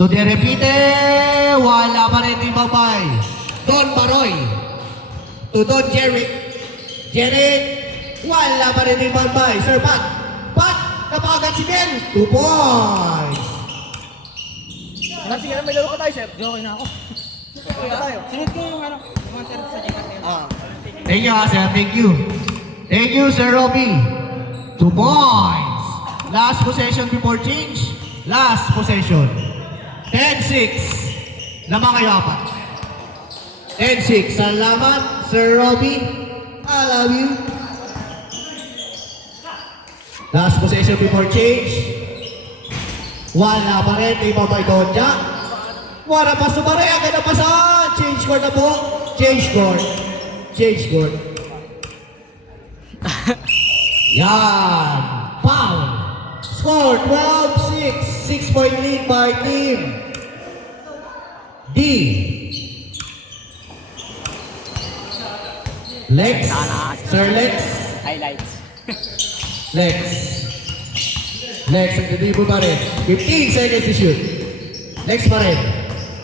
To the repeated, wala pa rin yung babay. Don Baroy. To Don Jeric. Jeric, wala pa rin yung babay. Sir Pat. Pat, napakagad si Ben. 2 points. Sige na, may laro ka tayo, sir. Okay na ako. Laro ka tayo. Sunod ko yung yung mga sa Gcash na yun. Thank you, sir. Thank you. Thank you, Sir Robbie. 2 points. Last possession before change. Last possession. 10-6. Lamang kayo apat. 10-6. Salamat, Sir Robbie. I love you. Last possession before change. Wala pa rin. Iba ba ito dyan? Wala pa sumari. Agad na pa sa change court na po. Change court. Change court. Yan. Foul. Score 12-6. 6-point lead by team D. Lex. Sir Lex. Highlights. Lex. Lex, ang dribble pa rin. 15 seconds to shoot. Lex pa rin.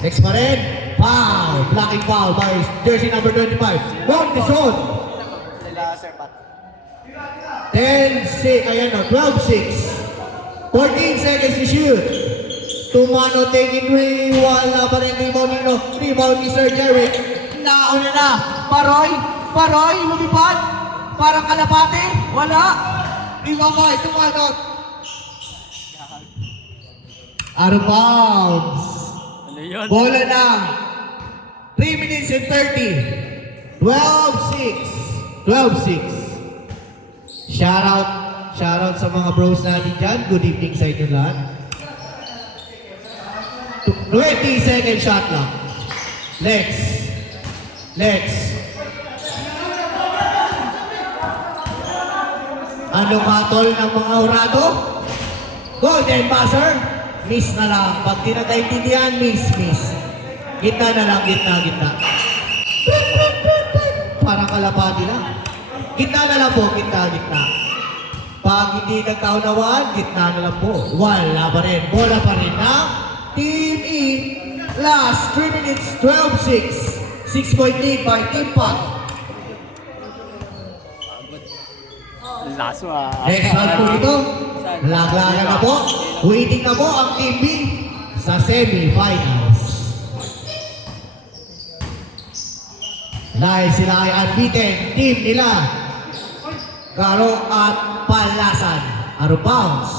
Lex pa rin. Foul. Blocking foul by jersey number 25. Wrong the zone. Sila, sir Pat. 10-6. Ayan o. 12-6. 14 seconds to shoot. Tumano taking three. Wala pa rin rebound ni Rebound ni Sir Jeric. Nauna na. Paroy. Paroy. Lumipad. Parang kalapate. Wala. Rebound boy. Tumano. Out of bounds. Ano yun? Bola na. 3 minutes and 30. 12-6. 12-6. Shoutout sa mga bros natin dyan. Good evening sa inyo lahat. 20 second shot lang. Lex. Lex. Anong hatol ng mga hurado? Golden buzzer. Miss na lang. Pag di na naintindihan, miss. Gitna na lang, gitna. Parang kalapati lang. Gitna na lang po, gitna. Pag hindi nagkaunawaan, gitna na lang po. Wala pa rin. Bola pa rin na Team E. Last 3 minutes, 12-6. 6-point lead by Team Pat. Last one. Next round po ito. Laglaga na po. Waiting na po ang Team B sa semi-finals. Dahil sila ay unbeaten, team nila Garo at Palasan. Out of bounds.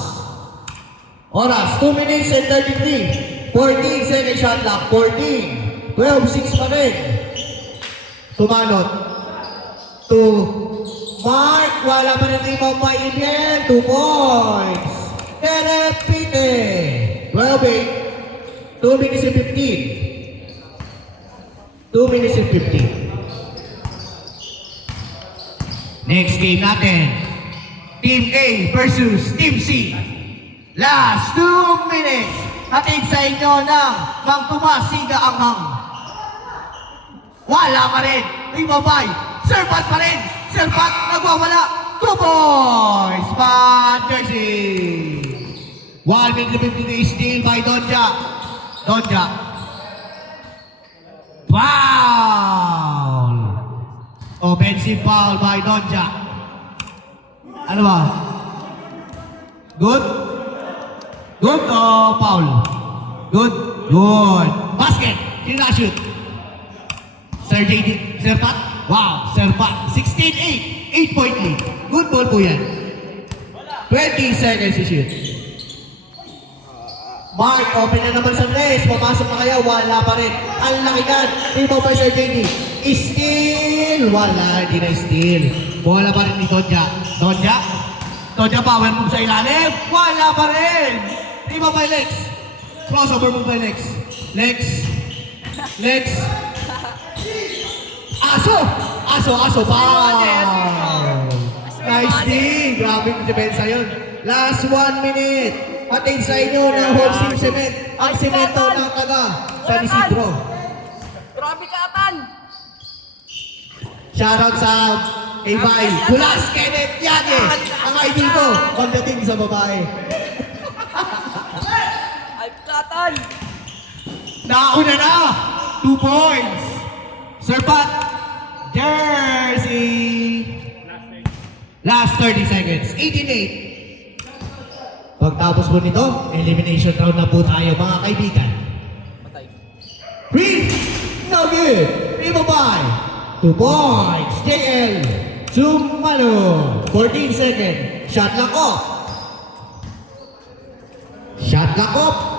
Oras, 2 minutes and 33. 14 second shot clock. 14. 12-6 pa rin. Tumanot. To Mark. Wala pa rin limang pa Indian. 2 points. Terepite. 12-8. 2 minutes and 15. 2 minutes and 15. Next game natin, Team A versus Team C. Last 2 minutes. Hatid sa inyo ng Mang Tomas Siga Anghang. Wala pa rin. Ibabay. Sir Pat pa rin. Sir Pat nagwawala. 2 points. Pat jersey. 1 minute 50 steal by Donja. Foul. Offensive foul by Donja. Ano ba? Good? Good o foul? Good? Good. Basket. Sino na-shoot? Sir JD. Sir Pat? Wow. Sir Pat. 16-8. 8-point lead. Good ball po yan. 20 seconds to shoot. Mark, open na naman sa place. Papasok na kaya. Wala pa rin. Ang lakigan. Rebound by Sir JD. Steal! Wala, hindi na steal. Bola pa rin ni Donja. Donja, power move sa ilalim. Wala pa rin. Rebound by Lex. Crossover move by Lex. Lex. Aso. Foul! Nice thing. Grabe yung depensa yun. Last 1 minute. Atin sa inyo ng Holcim Cement. Ang semento ng taga San Isidro. Grabe ka, Atan! Shoutout sa Ibay. Kulas Kenneth Yages. Ang ID ko. Pagdating sa babae. Ay, Atan! Nauna na! 2 points! Sir Pat, jersey! Last 30 seconds. 18-8. Pagtapos po nito, elimination round na po tayo mga kaibigan. Patay. Green, no good. Ibabay. 2 points. JL. Sumano. 14 seconds. Shot lock off. Shot lock off.